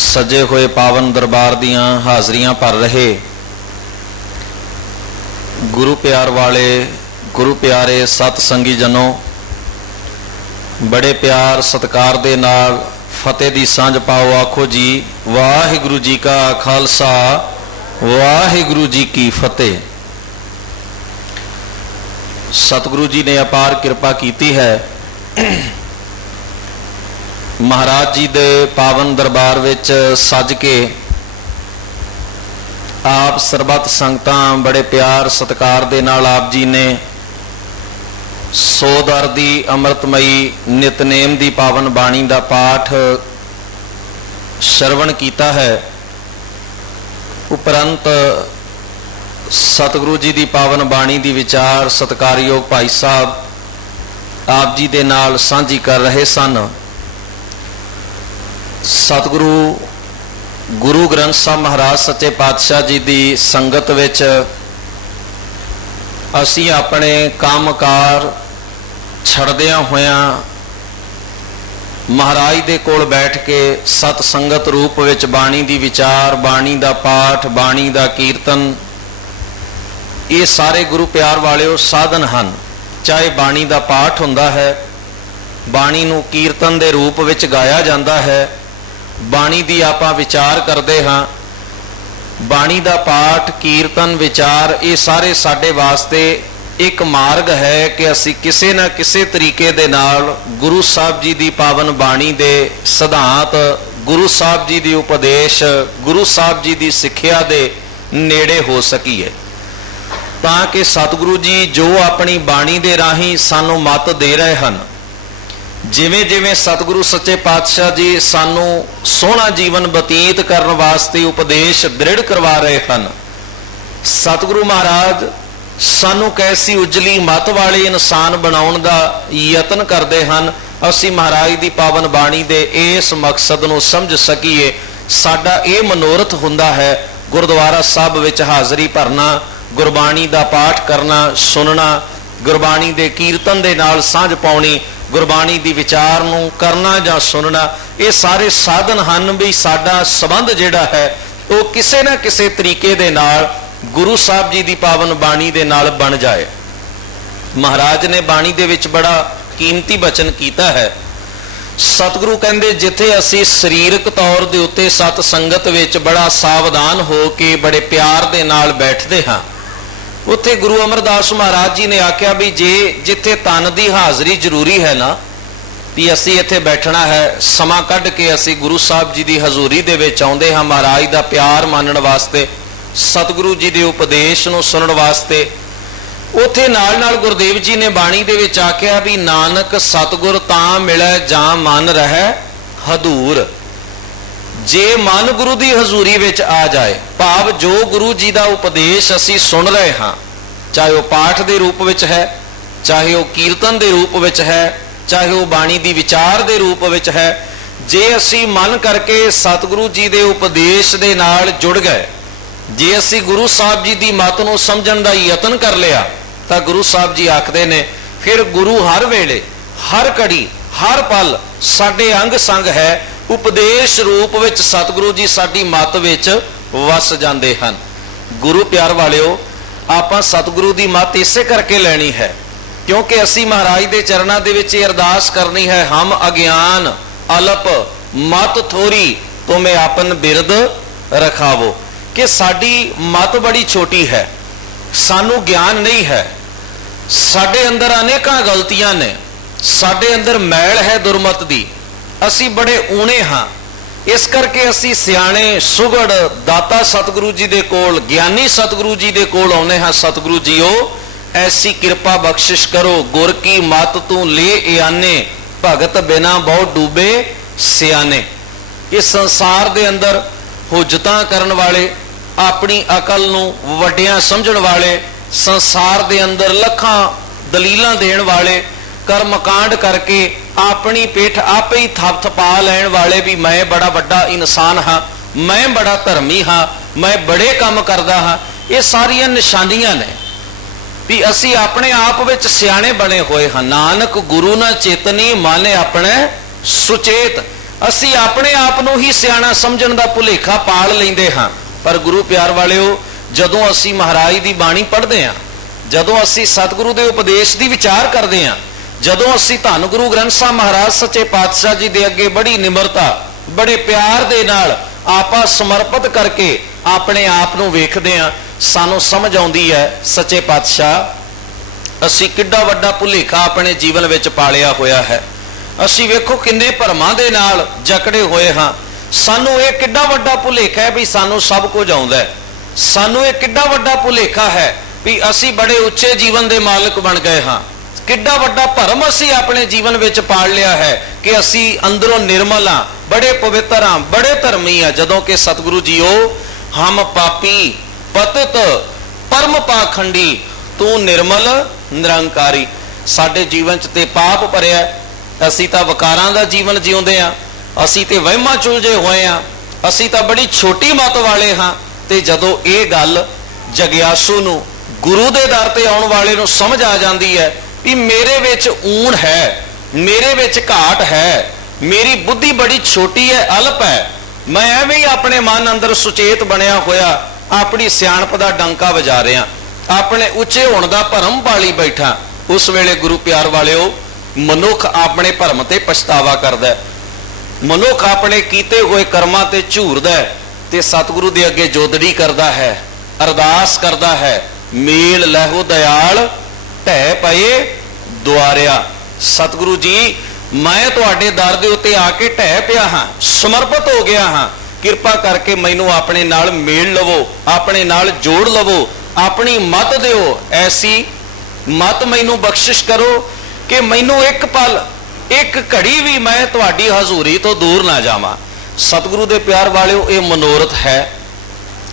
सजे हुए पावन दरबार दियां हाज़रियां भर रहे गुरु प्यार वाले गुरु प्यारे सतसंगी जनों, बड़े प्यार सत्कार दे नाल फतेह दी सांझ पाओ। आखो जी वाहिगुरु जी का खालसा वाहिगुरु जी की फतेह। सतगुरु जी ने अपार कृपा कीती है। महाराज जी दे पावन दरबार विच सज के आप सरबत संगतां बड़े प्यार सत्कार दे नाल आप जी ने सोदर दी अमृतमयी नितनेम दी पावन बाणी दा पाठ श्रवण कीता है। उपरंत सतगुरु जी दी पावन बाणी दी विचार सत्कारयोग भाई साहब आप जी दे नाल सांझी कर रहे सन। सतगुरु गुरु ग्रंथ साहब महाराज सच्चे पातशाह जी दी संगत विच असी अपने कामकार छड़दियां होयां महाराज दे कोल बैठ के सत संगत रूप विच बाणी दी विचार, बाणी दा पाठ, बाणी दा कीर्तन, ये सारे गुरु प्यार वाले साधन हन। चाहे बाणी दा पाठ हुंदा है, बाणी नूं कीर्तन दे रूप विच गाया जाता है, बाणी दी आपां विचार करते हाँ, बाणी दा पाठ कीर्तन विचार ये सारे साडे वास्ते एक मार्ग है कि असी किसी न किसी तरीके दे नाल गुरु साहब जी दी पावन बाणी दे सिद्धांत, गुरु साहब जी दी उपदेश, गुरु साहब जी दी सिक्ख्या दे नेड़े हो सकीए, ताकि सतगुरु जी जो अपनी बाणी दे राही सानू मत दे रहे हैं, जिवें जिवें सतगुरु सच्चे पातशाह जी सानू सोहना जीवन बतीत करने वास्ते उपदेश दृढ़ करवा रहे हैं। सतगुरु महाराज सानू कैसी उजली मत वाले इंसान बनाउण दा यतन करते हैं। असी महाराज दी पावन बाणी दे इस मकसद नू समझ सकीए। साडा ये मनोरथ हुंदा है गुरुद्वारा साहब विच हाज़री भरना, गुरबाणी दा पाठ करना, सुनना, गुरबाणी दे कीर्तन दे नाल सांझ पाउणी, गुरबाणी दी विचार नूं करना जां सुनना, ये सारे साधन हन भी साडा संबंध जिहड़ा है वो किसी न किसी तरीके दे नाल गुरु साहब जी दी पावन बाणी दे नाल बन जाए। महाराज ने बाणी दे विच बड़ा कीमती बचन कीता है। सतगुरु कहंदे जिथे असी शरीरक तौर दे उत्ते सत संगत विच बड़ा सावधान हो के बड़े प्यार दे नाल बैठदे हां, उत्थे गुरु अमरदास महाराज जी ने आख्या भी जे जिथे तन की हाज़री जरूरी है ना, भी असी इत्थे बैठना है, समा कढ़ के असी गुरु साहब जी की हजूरी दे विच आउंदे हां महाराज दा प्यार मानण वास्ते, सतगुरु जी के उपदेश नूं सुनण वास्ते। उत्थे नाल नाल गुरदेव जी ने बाणी दे विच आख्या भी नानक सतगुर तां मिलै जां मन रहै हदूर। जे मन गुरु की हजूरी विच आ जाए, भाव जो गुरु जी का उपदेश असी सुन रहे हाँ, चाहे वह पाठ के रूप विच है, चाहे वह कीर्तन के रूप विच है, चाहे वह बाणी की विचार के रूप विच है, जे असी मन करके सतगुरु जी के उपदेश के नाल जुड़ गए, जे असी गुरु साहब जी की मत नूं समझण दा यतन कर लिया, तो गुरु साहब जी आखदे ने फिर गुरु हर वेले हर घड़ी हर पल साडे अंग संग है। उपदेश रूप विच सतगुरु जी साडी मत विच वस जांदे हन। गुरु प्यार वालिओ, आपां सतगुरु दी मत इसे करके लेनी है क्योंकि असी महाराज दे चरणां दे विच अरदास करनी है, हम अज्ञान अल्प मत थोड़ी तुम्हें आपन बिरद रखावो, कि साडी मत बड़ी छोटी है, सानू ज्ञान नहीं है, साडे अंदर अनेकां गलतियां ने, साडे अंदर मैल है दुरमत दी, असी बड़े ऊणे हाँ, इस करके असी सियाणे सुगड़ दाता सतगुरु जी दे कोल, ज्ञानी सतगुरु जी दे कोल आउने हाँ। सतगुरु जीओ ऐसी कृपा बख्शिश करो, गुर की मत तू ले आने, भगत बिना बहु डूबे सियाने। इस संसार दे अंदर हुज्जतां करन वाले, अपनी अकल नूं वड्डियां समझण वाले, संसार दे अंदर लखां दलीलां देण वाले, कर्मकांड करके अपनी पिठ आप ही थपथपा लैण वाले भी मैं बड़ा वड्डा इंसान हाँ, मैं बड़ा धर्मी हाँ, मैं बड़े काम करदा हाँ, ये सारियां निशानियां ने भी असी अपने आप विच सियाणे बने हुए हाँ। नानक गुरु ना चेतनी माने अपने सुचेत, ਅਸੀਂ ਆਪਣੇ ਆਪ ਨੂੰ ਹੀ ਸਿਆਣਾ ਸਮਝਣ ਦਾ ਭੁਲੇਖਾ ਪਾਲ ਲੈਂਦੇ ਹਾਂ। ਪਰ ਗੁਰੂ ਪਿਆਰ ਵਾਲਿਓ, ਜਦੋਂ ਅਸੀਂ ਮਹਾਰਾਜ ਦੀ ਬਾਣੀ ਪੜ੍ਹਦੇ ਹਾਂ, ਜਦੋਂ ਅਸੀਂ ਸਤਿਗੁਰੂ ਦੇ ਉਪਦੇਸ਼ ਦੀ ਵਿਚਾਰ ਕਰਦੇ ਹਾਂ, ਜਦੋਂ ਅਸੀਂ ਧੰਨ ਗੁਰੂ ਗ੍ਰੰਥ ਸਾਹਿਬ ਮਹਾਰਾਜ ਸੱਚੇ ਪਾਤਸ਼ਾਹ ਜੀ ਦੇ ਅੱਗੇ ਬੜੀ ਨਿਮਰਤਾ, ਬੜੇ ਪਿਆਰ ਦੇ ਨਾਲ ਆਪਾ ਸਮਰਪਿਤ ਕਰਕੇ ਆਪਣੇ ਆਪ ਨੂੰ ਵੇਖਦੇ ਹਾਂ, ਸਾਨੂੰ ਸਮਝ ਆਉਂਦੀ ਹੈ ਸੱਚੇ ਪਾਤਸ਼ਾਹ ਅਸੀਂ ਕਿੱਡਾ ਵੱਡਾ ਭੁਲੇਖਾ ਆਪਣੇ ਜੀਵਨ ਵਿੱਚ ਪਾਲਿਆ ਹੋਇਆ ਹੈ। ਅਸੀਂ ਵੇਖੋ ਕਿੰਨੇ ਭਰਮਾਂ ਦੇ ਨਾਲ ਜਕੜੇ ਹੋਏ ਹਾਂ। ਸਾਨੂੰ ਇਹ ਕਿੱਡਾ ਵੱਡਾ ਭੁਲੇਖਾ ਹੈ ਵੀ ਸਾਨੂੰ ਸਭ ਕੁਝ ਆਉਂਦਾ ਹੈ। ਸਾਨੂੰ ਇਹ ਕਿੱਡਾ ਵੱਡਾ ਭੁਲੇਖਾ ਹੈ ਵੀ ਅਸੀਂ ਬੜੇ ਉੱਚੇ ਜੀਵਨ ਦੇ ਮਾਲਕ ਬਣ ਗਏ ਹਾਂ। ਕਿੱਡਾ ਵੱਡਾ ਭਰਮ ਅਸੀਂ ਆਪਣੇ ਜੀਵਨ ਵਿੱਚ ਪਾਲ ਲਿਆ ਹੈ ਕਿ ਅਸੀਂ ਅੰਦਰੋਂ ਨਿਰਮਲ ਹਾਂ, ਬੜੇ ਪਵਿੱਤਰ ਹਾਂ, ਬੜੇ ਧਰਮੀ ਹਾਂ, ਜਦੋਂ ਕਿ ਸਤਿਗੁਰੂ ਜੀਓ ਹਮ ਪਾਪੀ ਪਤਿਤ ਪਰਮ ਪਾਖੰਡੀ ਤੂੰ ਨਿਰਮਲ ਨਿਰੰਕਾਰੀ। ਸਾਡੇ ਜੀਵਨ 'ਚ ਤੇ ਪਾਪ ਭਰਿਆ, ਅਸੀਂ ਤਾਂ ਵਿਕਾਰਾਂ ਦਾ ਜੀਵਨ ਜਿਉਂਦੇ ਹਾਂ, ਅਸੀਂ ਤੇ ਵਹਿਮਾਂ ਚੁਲਝੇ ਹੋਏ ਹਾਂ, ਅਸੀਂ ਤਾਂ ਬੜੀ ਛੋਟੀ ਮੱਤ ਵਾਲੇ ਹਾਂ। ਤੇ ਜਦੋਂ ਇਹ ਗੱਲ ਜਗਿਆਸੂ ਨੂੰ, ਗੁਰੂ ਦੇ ਦਰ ਤੇ ਆਉਣ ਵਾਲੇ ਨੂੰ ਸਮਝ ਆ ਜਾਂਦੀ ਹੈ ਵੀ ਮੇਰੇ ਵਿੱਚ ਊਣ ਹੈ, ਮੇਰੇ ਵਿੱਚ ਘਾਟ ਹੈ, ਮੇਰੀ ਬੁੱਧੀ ਬੜੀ ਛੋਟੀ ਹੈ, ਅਲਪ ਹੈ, ਮੈਂ ਐਵੇਂ ਹੀ ਆਪਣੇ ਮਨ ਅੰਦਰ ਸੁਚੇਤ ਬਣਿਆ ਹੋਇਆ ਆਪਣੀ ਸਿਆਣਪ ਦਾ ਡੰਕਾ ਵਜਾ ਰਿਹਾ, ਆਪਣੇ ਉੱਚੇ ਹੋਣ ਦਾ ਭਰਮ ਪਾਲੀ ਬੈਠਾ, ਉਸ ਵੇਲੇ ਗੁਰੂ ਪਿਆਰ ਵਾਲਿਓ ਮਨੁੱਖ ਆਪਣੇ ਭਰਮ ਤੇ ਪਛਤਾਵਾ ਕਰਦਾ, ਮਨੁੱਖ ਆਪਣੇ ਕੀਤੇ ਹੋਏ ਕਰਮਾਂ ਤੇ ਝੂਰਦਾ ਤੇ ਸਤਿਗੁਰੂ ਦੇ ਅੱਗੇ ਜੋਦੜੀ ਕਰਦਾ ਹੈ, ਅਰਦਾਸ ਕਰਦਾ ਹੈ, ਮੇਲ ਲਹਿਓ ਦਇਆਲ ਢਹਿ ਪਏ ਦੁਆਰਿਆ। ਸਤਿਗੁਰੂ ਜੀ ਮੈਂ ਤੁਹਾਡੇ ਦਰ ਦੇ ਉੱਤੇ ਆ ਕੇ ਢਹਿ ਪਿਆ ਹਾਂ, ਸਮਰਪਿਤ ਹੋ ਗਿਆ ਹਾਂ, ਕਿਰਪਾ ਕਰਕੇ ਮੈਨੂੰ ਆਪਣੇ ਨਾਲ ਮੇਲ ਲਵੋ, ਆਪਣੇ ਨਾਲ ਜੋੜ ਲਵੋ, ਆਪਣੀ ਮਤ ਦਿਓ, ਐਸੀ ਮਤ ਮੈਨੂੰ ਬਖਸ਼ਿਸ਼ ਕਰੋ ਕਿ ਮੈਨੂੰ ਇੱਕ ਪਲ, ਇੱਕ ਘੜੀ ਵੀ ਮੈਂ ਤੁਹਾਡੀ ਹਜ਼ੂਰੀ ਤੋਂ ਦੂਰ ਨਾ ਜਾਵਾਂ। ਸਤਿਗੁਰੂ ਦੇ ਪਿਆਰ ਵਾਲਿਓ ਇਹ ਮਨੋਰਥ ਹੈ।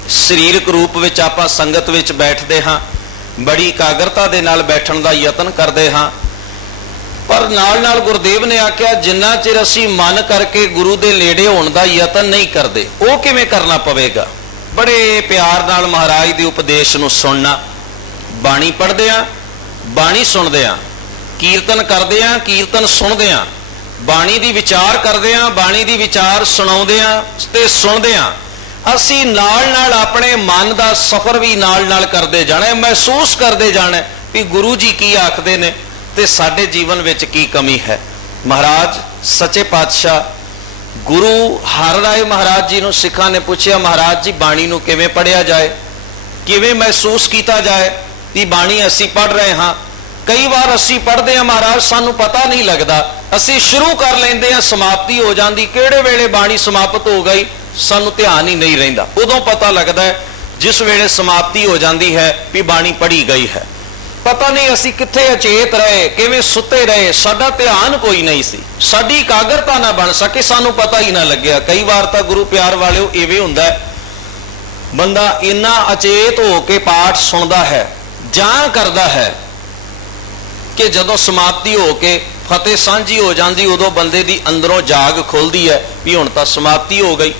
ਸਰੀਰਕ ਰੂਪ ਵਿੱਚ ਆਪਾਂ ਸੰਗਤ ਵਿੱਚ ਬੈਠਦੇ ਹਾਂ, ਬੜੀ ਇਕਾਗਰਤਾ ਦੇ ਨਾਲ ਬੈਠਣ ਦਾ ਯਤਨ ਕਰਦੇ ਹਾਂ, ਪਰ ਨਾਲ ਨਾਲ ਗੁਰਦੇਵ ਨੇ ਆਖਿਆ ਜਿੰਨਾ ਚਿਰ ਅਸੀਂ ਮਨ ਕਰਕੇ ਗੁਰੂ ਦੇ ਨੇੜੇ ਹੋਣ ਦਾ ਯਤਨ ਨਹੀਂ ਕਰਦੇ, ਉਹ ਕਿਵੇਂ ਕਰਨਾ ਪਵੇਗਾ? ਬੜੇ ਪਿਆਰ ਨਾਲ ਮਹਾਰਾਜ ਦੇ ਉਪਦੇਸ਼ ਨੂੰ ਸੁਣਨਾ, ਬਾਣੀ ਪੜ੍ਹਦੇ ਹਾਂ, ਬਾਣੀ ਸੁਣਦੇ ਹਾਂ, ਕੀਰਤਨ ਕਰਦੇ ਹਾਂ, ਕੀਰਤਨ ਸੁਣਦੇ ਹਾਂ, ਬਾਣੀ ਦੀ ਵਿਚਾਰ ਕਰਦੇ ਹਾਂ, ਬਾਣੀ ਦੀ ਵਿਚਾਰ ਸੁਣਾਉਂਦੇ ਹਾਂ ਤੇ ਸੁਣਦੇ ਹਾਂ। ਅਸੀਂ ਨਾਲ ਨਾਲ ਆਪਣੇ ਮਨ ਦਾ ਸਫ਼ਰ ਵੀ ਨਾਲ ਨਾਲ ਕਰਦੇ ਜਾਣਾ, ਮਹਿਸੂਸ ਕਰਦੇ ਜਾਣਾ ਵੀ ਗੁਰੂ ਜੀ ਕੀ ਆਖਦੇ ਨੇ ਤੇ ਸਾਡੇ ਜੀਵਨ ਵਿੱਚ ਕੀ ਕਮੀ ਹੈ। ਮਹਾਰਾਜ ਸੱਚੇ ਪਾਤਸ਼ਾਹ ਗੁਰੂ ਹਰਿ ਰਾਏ ਮਹਾਰਾਜ ਜੀ ਨੂੰ ਸਿੱਖਾਂ ਨੇ ਪੁੱਛਿਆ, ਮਹਾਰਾਜ ਜੀ ਬਾਣੀ ਨੂੰ ਕਿਵੇਂ ਪੜ੍ਹਿਆ ਜਾਏ, ਕਿਵੇਂ ਮਹਿਸੂਸ ਕੀਤਾ ਜਾਏ ਕਿ ਬਾਣੀ ਅਸੀਂ ਪੜ੍ਹ ਰਹੇ ਹਾਂ। ਕਈ ਵਾਰ ਅਸੀਂ ਪੜ੍ਹਦੇ ਹਾਂ ਮਹਾਰਾਜ, ਸਾਨੂੰ ਪਤਾ ਨਹੀਂ ਲੱਗਦਾ, ਅਸੀਂ ਸ਼ੁਰੂ ਕਰ ਲੈਂਦੇ ਹਾਂ, ਸਮਾਪਤੀ ਹੋ ਜਾਂਦੀ, ਕਿਹੜੇ ਵੇਲੇ ਬਾਣੀ ਸਮਾਪਤ ਹੋ ਗਈ ਸਾਨੂੰ ਧਿਆਨ ਹੀ ਨਹੀਂ ਰਹਿੰਦਾ। ਉਦੋਂ ਪਤਾ ਲੱਗਦਾ ਹੈ ਜਿਸ ਵੇਲੇ ਸਮਾਪਤੀ ਹੋ ਜਾਂਦੀ ਹੈ ਵੀ ਬਾਣੀ ਪੜ੍ਹੀ ਗਈ ਹੈ। ਪਤਾ ਨਹੀਂ ਅਸੀਂ ਕਿੱਥੇ ਅਚੇਤ ਰਹੇ, ਕਿਵੇਂ ਸੁੱਤੇ ਰਹੇ, ਸਾਡਾ ਧਿਆਨ ਕੋਈ ਨਹੀਂ ਸੀ, ਸਾਡੀ ਇਕਾਗਰਤਾ ਨਾ ਬਣ ਸਕੇ, ਸਾਨੂੰ ਪਤਾ ਹੀ ਨਾ ਲੱਗਿਆ। ਕਈ ਵਾਰ ਤਾਂ ਗੁਰੂ ਪਿਆਰ ਵਾਲਿਓ ਇਵੇਂ ਹੁੰਦਾ ਬੰਦਾ ਇੰਨਾ ਅਚੇਤ ਹੋ ਕੇ ਪਾਠ ਸੁਣਦਾ ਹੈ ਜਾਂ ਕਰਦਾ ਹੈ ਕਿ ਜਦੋਂ ਸਮਾਪਤੀ ਹੋ ਕੇ ਫਤਿਹ ਸਾਂਝੀ ਹੋ ਜਾਂਦੀ, ਉਦੋਂ ਬੰਦੇ ਦੀ ਅੰਦਰੋਂ ਜਾਗ ਖੁੱਲਦੀ ਹੈ ਵੀ ਹੁਣ ਤਾਂ ਸਮਾਪਤੀ ਹੋ ਗਈ।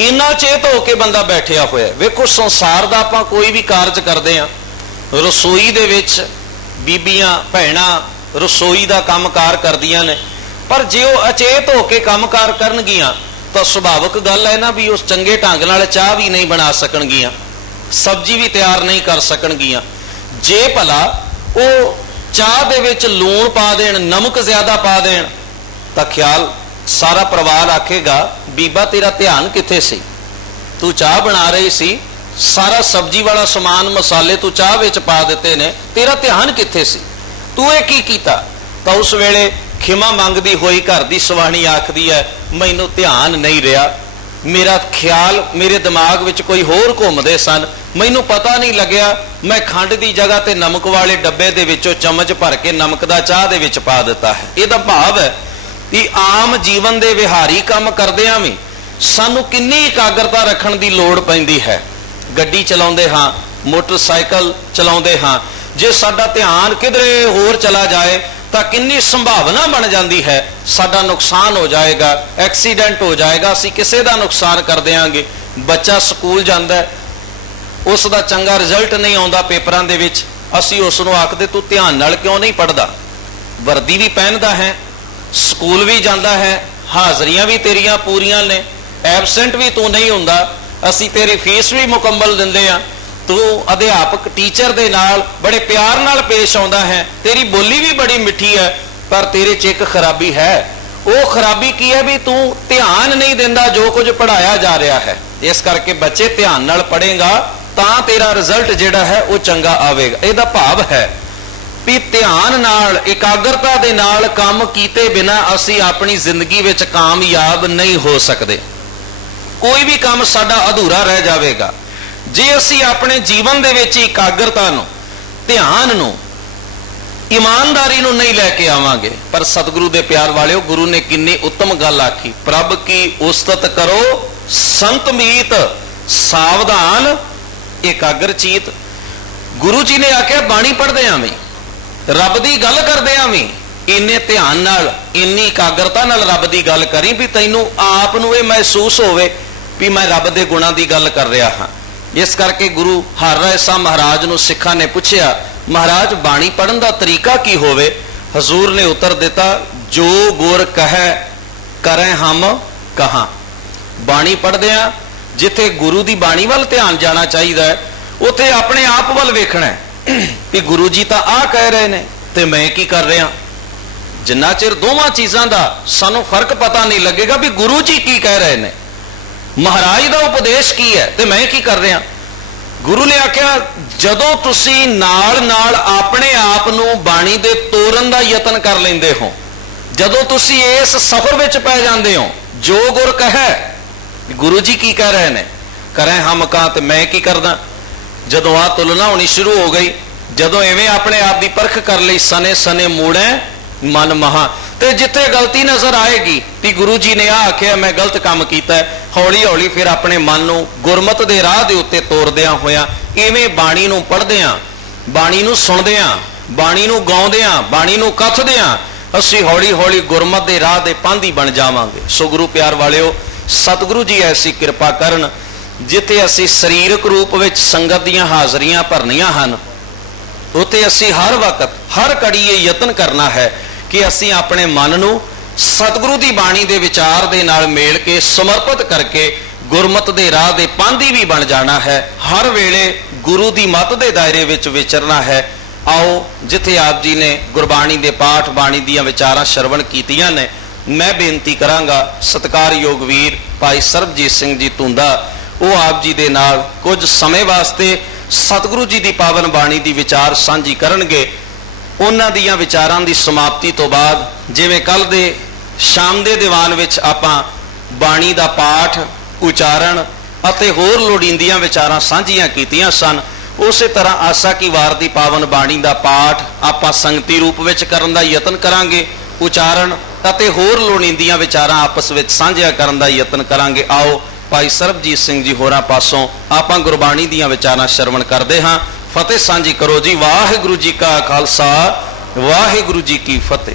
ਇੰਨਾ ਚੇਤ ਹੋ ਕੇ ਬੰਦਾ ਬੈਠਿਆ ਹੋਇਆ। ਵੇਖੋ ਸੰਸਾਰ ਦਾ ਆਪਾਂ ਕੋਈ ਵੀ ਕਾਰਜ ਕਰਦੇ ਹਾਂ, ਰਸੋਈ ਦੇ ਵਿੱਚ ਬੀਬੀਆਂ ਭੈਣਾਂ ਰਸੋਈ ਦਾ ਕੰਮਕਾਰ ਕਰਦੀਆਂ ਨੇ, ਪਰ ਜੇ ਉਹ ਅਚੇਤ ਹੋ ਕੇ ਕੰਮਕਾਰ ਕਰਨਗੀਆਂ ਤਾਂ ਸੁਭਾਵਿਕ ਗੱਲ ਹੈ ਨਾ ਵੀ ਉਸ ਚੰਗੇ ਢੰਗ ਨਾਲ ਚਾਹ ਵੀ ਨਹੀਂ ਬਣਾ ਸਕਣਗੀਆਂ, ਸਬਜ਼ੀ ਵੀ ਤਿਆਰ ਨਹੀਂ ਕਰ ਸਕਣਗੀਆਂ। ਜੇ ਭਲਾ ਉਹ ਚਾਹ ਦੇ ਵਿੱਚ ਲੂਣ ਪਾ ਦੇਣ, ਨਮਕ ਜ਼ਿਆਦਾ ਪਾ ਦੇਣ, ਤਾਂ ਖਿਆਲ ਸਾਰਾ ਪਰਿਵਾਰ ਆਖੇਗਾ ਬੀਬਾ ਤੇਰਾ ਧਿਆਨ ਕਿੱਥੇ ਸੀ, ਤੂੰ ਚਾਹ ਬਣਾ ਰਹੀ ਸੀ, ਸਾਰਾ ਸਬਜ਼ੀ ਵਾਲਾ ਸਮਾਨ ਮਸਾਲੇ ਤੂੰ ਚਾਹ ਵਿੱਚ ਪਾ ਦਿੱਤੇ ਨੇ, ਤੇਰਾ ਧਿਆਨ ਕਿੱਥੇ ਸੀ, ਤੂੰ ਇਹ ਕੀ ਕੀਤਾ? ਤਾਂ ਉਸ ਵੇਲੇ ਖਿਮਾ ਮੰਗਦੀ ਹੋਈ ਘਰ ਦੀ ਸਵਾਣੀ ਆਖਦੀ ਹੈ ਮੈਨੂੰ ਧਿਆਨ ਨਹੀਂ ਰਿਹਾ, ਮੇਰਾ ਖਿਆਲ ਮੇਰੇ ਦਿਮਾਗ ਵਿੱਚ ਕੋਈ ਹੋਰ ਘੁੰਮਦੇ ਸਨ, ਮੈਨੂੰ ਪਤਾ ਨਹੀਂ ਲੱਗਿਆ, ਮੈਂ ਖੰਡ ਦੀ ਜਗ੍ਹਾ ਤੇ ਨਮਕ ਵਾਲੇ ਡੱਬੇ ਦੇ ਵਿੱਚੋਂ ਚਮਚ ਭਰ ਕੇ ਨਮਕ ਦਾ ਚਾਹ ਦੇ ਵਿੱਚ ਪਾ ਦਿੱਤਾ ਹੈ। ਇਹਦਾ ਭਾਵ ਹੈ ਕਿ ਆਮ ਜੀਵਨ ਦੇ ਵਿਹਾਰੀ ਕੰਮ ਕਰਦਿਆਂ ਵੀ ਸਾਨੂੰ ਕਿੰਨੀ ਇਕਾਗਰਤਾ ਰੱਖਣ ਦੀ ਲੋੜ ਪੈਂਦੀ ਹੈ। ਗੱਡੀ ਚਲਾਉਂਦੇ ਹਾਂ, ਮੋਟਰਸਾਈਕਲ ਚਲਾਉਂਦੇ ਹਾਂ, ਜੇ ਸਾਡਾ ਧਿਆਨ ਕਿਧਰੇ ਹੋਰ ਚਲਾ ਜਾਏ ਤਾਂ ਕਿੰਨੀ ਸੰਭਾਵਨਾ ਬਣ ਜਾਂਦੀ ਹੈ ਸਾਡਾ ਨੁਕਸਾਨ ਹੋ ਜਾਏਗਾ, ਐਕਸੀਡੈਂਟ ਹੋ ਜਾਏਗਾ, ਅਸੀਂ ਕਿਸੇ ਦਾ ਨੁਕਸਾਨ ਕਰ ਦਿਆਂਗੇ। ਬੱਚਾ ਸਕੂਲ ਜਾਂਦਾ ਹੈ, ਉਸ ਦਾ ਚੰਗਾ ਰਿਜ਼ਲਟ ਨਹੀਂ ਆਉਂਦਾ ਪੇਪਰਾਂ ਦੇ ਵਿੱਚ, ਅਸੀਂ ਉਸ ਨੂੰ ਆਖਦੇ ਤੂੰ ਧਿਆਨ ਨਾਲ ਕਿਉਂ ਨਹੀਂ ਪੜ੍ਹਦਾ? ਵਰਦੀ ਵੀ ਪਹਿਨਦਾ ਹੈ, ਸਕੂਲ ਵੀ ਜਾਂਦਾ ਹੈ, हाज़रियां भी तेरियां पूरियां ने, एबसेंट भी तू नहीं हुंदा, असी तेरी फीस भी मुकम्मल दिंदे आ, तू अध्यापक टीचर दे नाल बड़े प्यार नाल पेश आउंदा है, तेरी बोली भी बड़ी मिठी है, पर तेरे च एक खराबी है। वो खराबी की है भी तू ध्यान नहीं देंदा जो कुछ पढ़ाया जा रहा है। इस करके बच्चे ध्यान नाल पढ़ेगा तां तेरा रिजल्ट जिहड़ा है वो चंगा आवेगा। इहदा भाव है भी ध्यान नाल एकाग्रता दे नाल काम कीते बिना असी अपनी जिंदगी विच कामयाब नहीं हो सकते। कोई भी काम साडा अधूरा रह जाएगा जे असी अपने जीवन दे विच एकाग्रता नूं, ध्यान नूं, ईमानदारी नूं नहीं लैके आवांगे। पर सतगुरु दे प्यार वालिओ, गुरु ने किन्नी उत्तम गल आखी, प्रभ की उस्तत करो संत मीत, सावधान एकाग्र चीत। गुरु जी ने आख्या बाणी पढ़दे आवी, रब दी गल करदे आवी, इन्ने ध्यान नाल, इन्नी एकाग्रता नाल रब दी गल करी भी तैनूं आप नूं इह महसूस होवे भी मैं रब दे गुणां दी गल कर रहा हां। इस करके गुरु हरराय साहब महाराज नूं सिखां ने पुछया, महाराज बाणी पढ़न दा तरीका की होवे? हजूर ने उत्तर दिता, जो गुर कहे करें हम कहां। बाणी पढ़दे आ जिथे गुरु दी बाणी वाल ध्यान जाना चाहिए, उथे अपने आप वाल वेखना है कि गुरु जी तो आ कह रहे ने ते मैं की कर रहा। जिन्ना चिर दोवां चीज़ां दा सानू फर्क पता नहीं लगेगा भी गुरु जी की कह रहे ने, महाराज दा उपदेश की है ते मैं की कर रहा। गुरु ने आख्या जदों तुसी नाल नाल अपने आप नूं बाणी दे तोरन दा यतन कर लेंदे हो, जदों तुसी इस सफर विच पै जांदे हो, जो गुर कहे, गुरु जी की कह रहे ने, करें हम कहां ते मैं की करदा। जदों आ तुलना होनी शुरू हो गई, जदों इवें अपने आप की परख कर ली, सने सने मूड़े मन महा, ते जिथे गलती नजर आएगी कि गुरु जी ने आख्या मैं गलत काम किया है, हौली हौली फिर अपने मन नूं गुरमत दे राह दे उत्ते तोरदियां होया इवें बाणी नूं पढ़दियां, बाणी नूं सुणदियां, बाणी नूं गाउंदियां, बाणी नूं कथदियां असी हौली हौली गुरमत दे राह दे पांधी बन जावांगे। सो गुरु प्यार वालिओ, सतगुरु जी ऐसी कृपा करन जिथे असी सरीरक रूप विच संगत दीयां हाज़रियां भरनियां हन, उत्ते असी हर वक्त हर घड़ी ये यतन करना है कि असी अपने मन नूं सतगुरु दी बाणी दे विचार दे नाल मेल के समर्पित करके गुरमत दे राह दे पांधी भी बन जाना है। हर वेले गुरु दी मत दे दायरे विच विचरना है। आओ जिथे आप जी ने गुरबाणी दे पाठ, बाणी दीयां विचारां श्रवण कीतियां ने, मैं बेनती करांगा सत्कारयोग वीर भाई सरबजीत सिंह जी धुंदा वो आप जी दे नाल कुछ समय वास्ते सतगुरु जी दी पावन बाणी दी विचार सांझी करनगे। उन्हां दीयां विचारां दी समाप्ति तो बाद जिवें कल दे शाम दे दीवान विच आपां बाणी दा पाठ, उचारण अते होर लोड़ींदियां विचारां सांझियां कीतियां सन, उसे तरह आसा की वार दी पावन बाणी दा पाठ आपां संगती रूप विच करन दा यतन करांगे, उचारण अते होर लोड़ींदियां विचारां आपस विच सांझिया करन दा यतन करांगे। आओ भाई सरबजीत सिंह जी होरां पासों आपां गुरबाणी दीयां विचारां श्रवण करदे हां। फतेह सांझी करो जी। वाहिगुरू जी का खालसा, वाहिगुरू जी की फतेह।